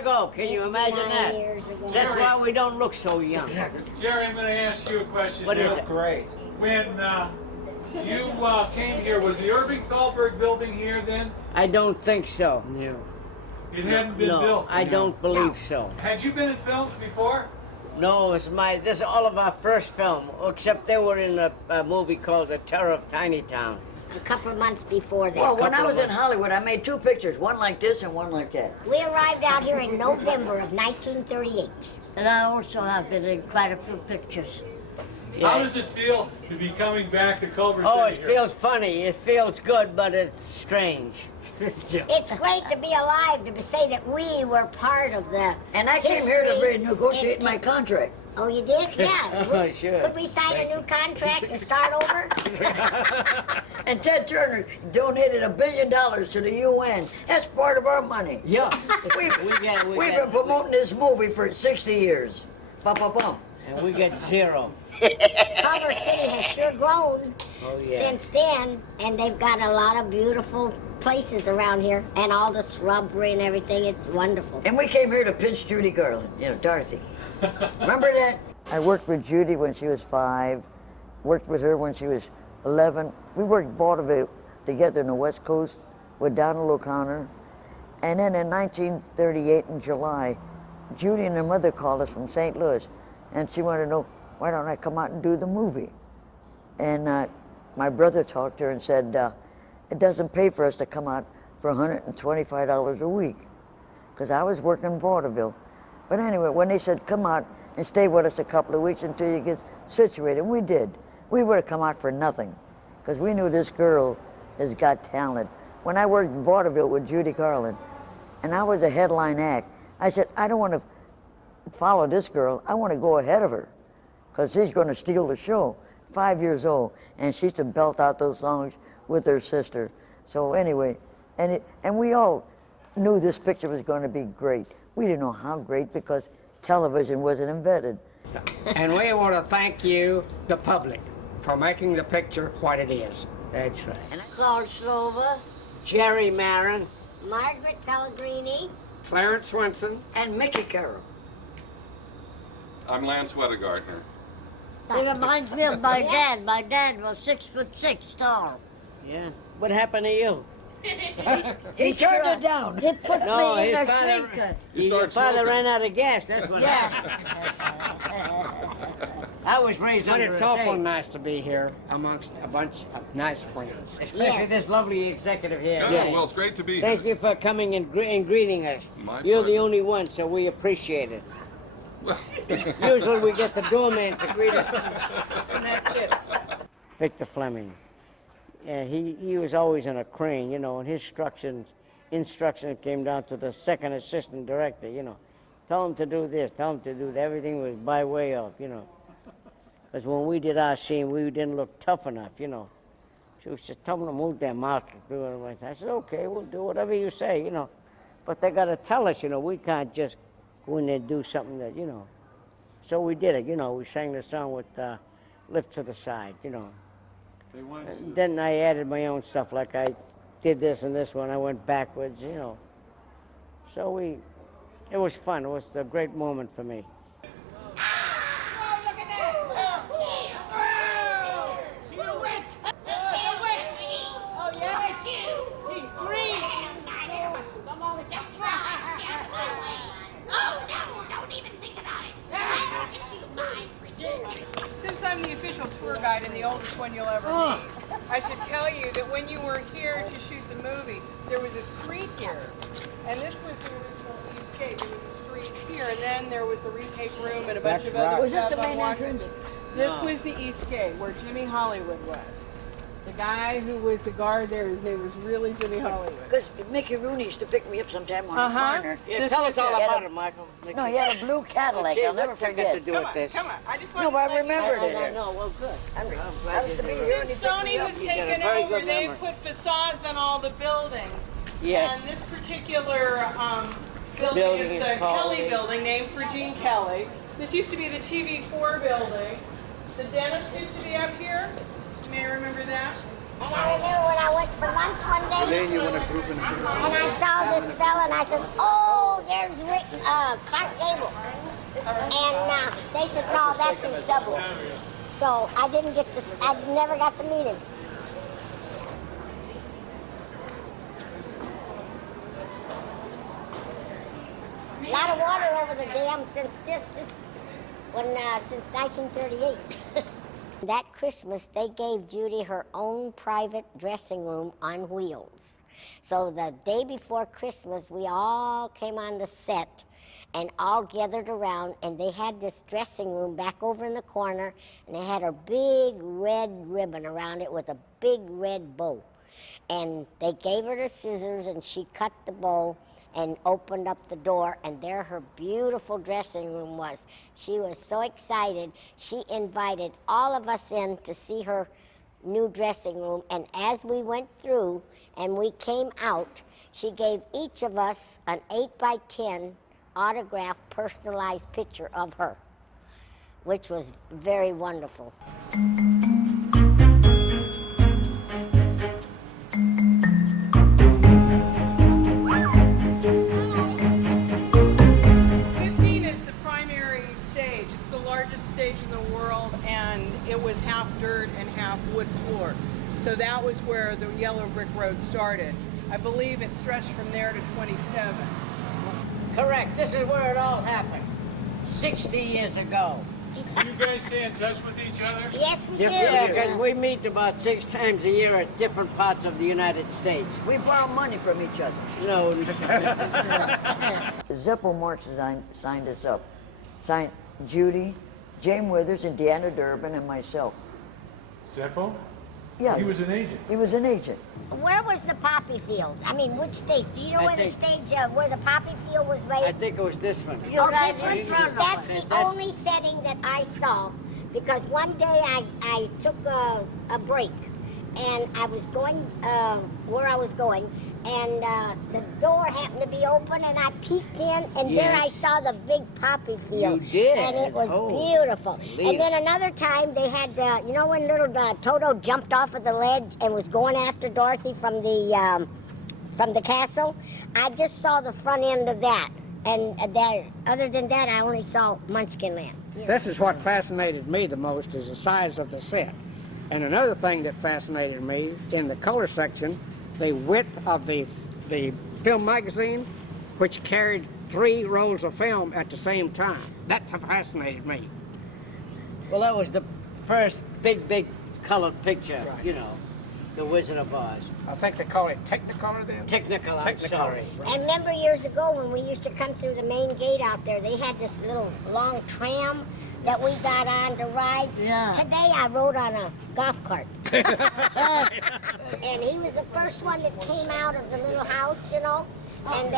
ago. Can you imagine 59 that? years ago. That's why we don't look so young. Jerry, I'm going to ask you a question. What is now. it? Great. When you came here, was the Irving Thalberg building here then? I don't think so. No. It hadn't been No, built. I don't believe so. Had you been in films before? No, this is all of our first film, except they were in a movie called The Terror of Tiny Town. A couple of months before that. Well, when I couple was of in us. Hollywood, I made 2 pictures, one like this and one like that. We arrived out here in November of 1938. And I also have been in quite a few pictures. How does it feel to be coming back to Culver City? Oh, it here? feels funny. It feels good, but it's strange. It's great to be alive, to say that we were part of the And I came here to history. renegotiate my contract. Oh, you did? Yeah. Oh, sure. Could we sign a new contract and start over? And Ted Turner donated $1 billion to the UN. That's part of our money. Yeah. We've We been promoting this movie for 60 years. Bum. And we get 0. Culver City has sure grown Oh, yeah. since then, and they've got a lot of beautiful places around here, and all the shrubbery and everything. It's wonderful. And we came here to pinch Judy Garland, Dorothy. Remember that? I worked with Judy when she was 5, worked with her when she was 11. We worked vaudeville together in the West Coast with Donald O'Connor. And then in 1938 in July, Judy and her mother called us from St. Louis, and she wanted to know, why don't I come out and do the movie? And my brother talked to her and said, it doesn't pay for us to come out for $125 a week, because I was working vaudeville. But anyway, when they said, come out and stay with us a couple of weeks until you get situated, we did. We would have come out for nothing, because we knew this girl has got talent. When I worked vaudeville with Judy Garland, and I was a headline act, I said, I don't want to follow this girl. I want to go ahead of her, because she's going to steal the show. 5 years old, and she used to belt out those songs with her sister. So anyway, and we all knew this picture was going to be great. We didn't know how great, because television wasn't invented. And we want to thank you, the public, for making the picture what it is. That's right. Karl Slover, Jerry Maren. Margaret Pellegrini. Clarence Swenson. And Mickey Carroll. I'm Lance Wedegartner. it reminds me of my dad. My dad was 6'6" tall. Yeah. What happened to you? He turned it down. He put No, me in his a father, sneaker. your father ran out of gas. That's what happened. Yeah. I was raised But under it's a awful saint, nice to be here amongst a bunch of nice friends. especially Yes. this lovely executive here. Yeah, well, it's great to be Thank here. you for coming and greeting us. My You're the pleasure. only one, so we appreciate it. Well, Usually we get the doorman to greet us, and that's it. Victor Fleming. And he was always in a crane, and his instruction came down to the second assistant director, Tell him to do this, tell him to do that. Everything was by way of, Because when we did our scene, we didn't look tough enough, She was just telling them to move their mouth to do it. I said, okay, we'll do whatever you say, But they got to tell us, we can't just go in there and do something that, So we did it, we sang the song with Lift to the Side, They wanted to- Then I added my own stuff, like I did this and this one. I went backwards, So it was fun. It was a great moment for me. Since I'm the official tour guide and the oldest one you'll ever meet, I should tell you that when you were here to shoot the movie, there was a street here. And this was the original East Gate. There was a street here, and then there was the retake room and a bunch of other Was this stuff the on main Washington. entrance? This was the East Gate, where Jimmy Hollywood was. The guy who was the guard there, his name was really Jimmy Hollywood. Because Mickey Rooney used to pick me up sometime on the corner. Yeah, This tell was us all it. about it, Michael. No, he had a blue Cadillac. Gee, I'll never what's that got to forget. do with this? Come on, I just No, wanted but I to let you know. remembered it. I know. Well, good. I was the big Since Sony has You got a taken very over, good they've memory. put facades on all the buildings. Yes. And this particular building Building is is the called Kelly the- Building, named for Gene Kelly. This used to be the TV4 building. The dentist used to be up here. You may remember that. And I remember when I went for lunch one day, and I saw this fella, and I said, oh, there's Clark Gable. And they said, no, that's his double. So I never got to meet him. A lot of water over the dam since since 1938. That Christmas, they gave Judy her own private dressing room on wheels. So the day before Christmas, we all came on the set and all gathered around, and they had this dressing room back over in the corner, and they had a big red ribbon around it with a big red bow. And they gave her the scissors, and she cut the bow and opened up the door, and there her beautiful dressing room was. She was so excited. She invited all of us in to see her new dressing room, and as we went through and we came out, she gave each of us an 8x10 autographed, personalized picture of her, which was very wonderful. In the world, and it was half dirt and half wood floor. So that was where the yellow brick road started. I believe it stretched from there to 27. Correct. This is where it all happened. 60 years ago. Do you guys stay in touch with each other? Yes, we do. Yeah, because we meet about 6 times a year at different parts of the United States. We borrow money from each other. No. Zeppo Marx signed us up. Signed Judy, Jane Withers, and Deanna Durbin, and myself. Zeppo? Yes. He was an agent. He was an agent. Where was the poppy fields? I mean, which stage? Do you know where the stage, where the poppy field was made? I think it was this one. Oh, this one? That's the only setting that I saw, because one day I took a break, and I was going where I was going, and the door happened to be open, and I peeked in, and there I saw the big poppy field. You did? And it was beautiful. And then another time they had, you know when little Toto jumped off of the ledge and was going after Dorothy from the castle? I just saw the front end of that. And other than that, I only saw Munchkin Land. This is what fascinated me the most, is the size of the set. And another thing that fascinated me, in the color section, the width of the film magazine, which carried 3 rolls of film at the same time. That fascinated me. Well, that was the first big colored picture, you know, The Wizard of Oz. I think they call it Technicolor then? Technicolor, I'm sorry. And remember years ago when we used to come through the main gate out there, they had this little long tram that we got on to ride. Yeah. Today I rode on a golf cart. And he was the first one that came out of the little house, you know, and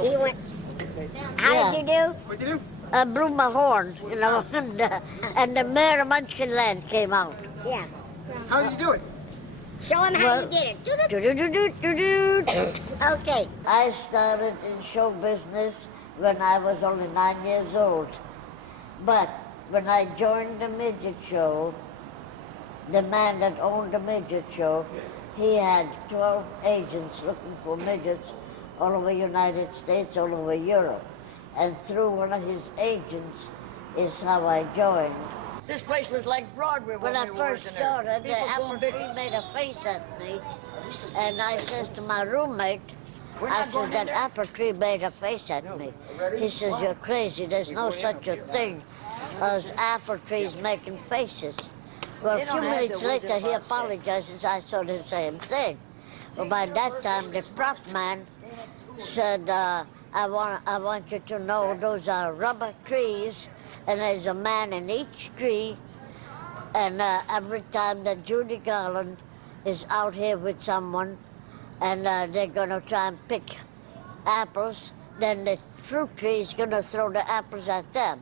he went, how did you do? What'd you do? I blew my horn, you know, and the mayor of Munchkinland came out. Yeah. How did you do it? Show him how you did it. Okay. I started in show business when I was only 9 years old. But when I joined the midget show, the man that owned the midget show, he had 12 agents looking for midgets all over the United States, all over Europe. And through one of his agents is how I joined. This place was like Broadway When I first started, the apple tree made a face at me, and I says to my roommate, I said, that apple tree made a face at me. He says, you're crazy, there's no such a thing as apple trees making faces. Well, a few minutes later, he apologizes, I saw the same thing. Well, by that time, the prop man said, I want you to know those are rubber trees, and there's a man in each tree, and every time that Judy Garland is out here with someone, and they're going to try and pick apples, then the fruit tree is going to throw the apples at them.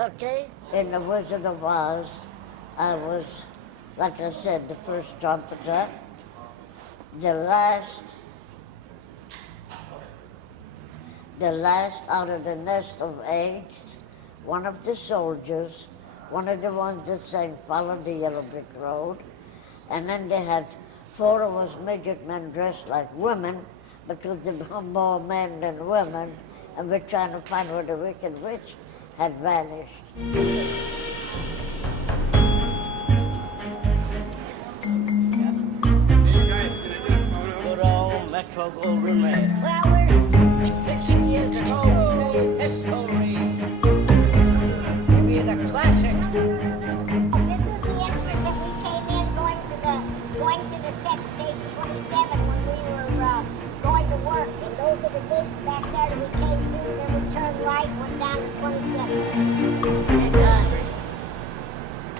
Okay? In The Wizard of Oz, I was, like I said, the first trumpeter. The last out of the nest of eggs, one of the soldiers, one of the ones that sang Follow the Yellow Brick Road, and then they had 4 of us midget men dressed like women because there were more men than women, and we're trying to find where the Wicked Witch had vanished. Good old Metro Golden Man. Well, we're 60 years ago, history. Maybe a classic. This is the entrance that we came in going to the set stage 27 when we were going to work. And those are the gates back there that we came through. Then we turned right, went down to 27.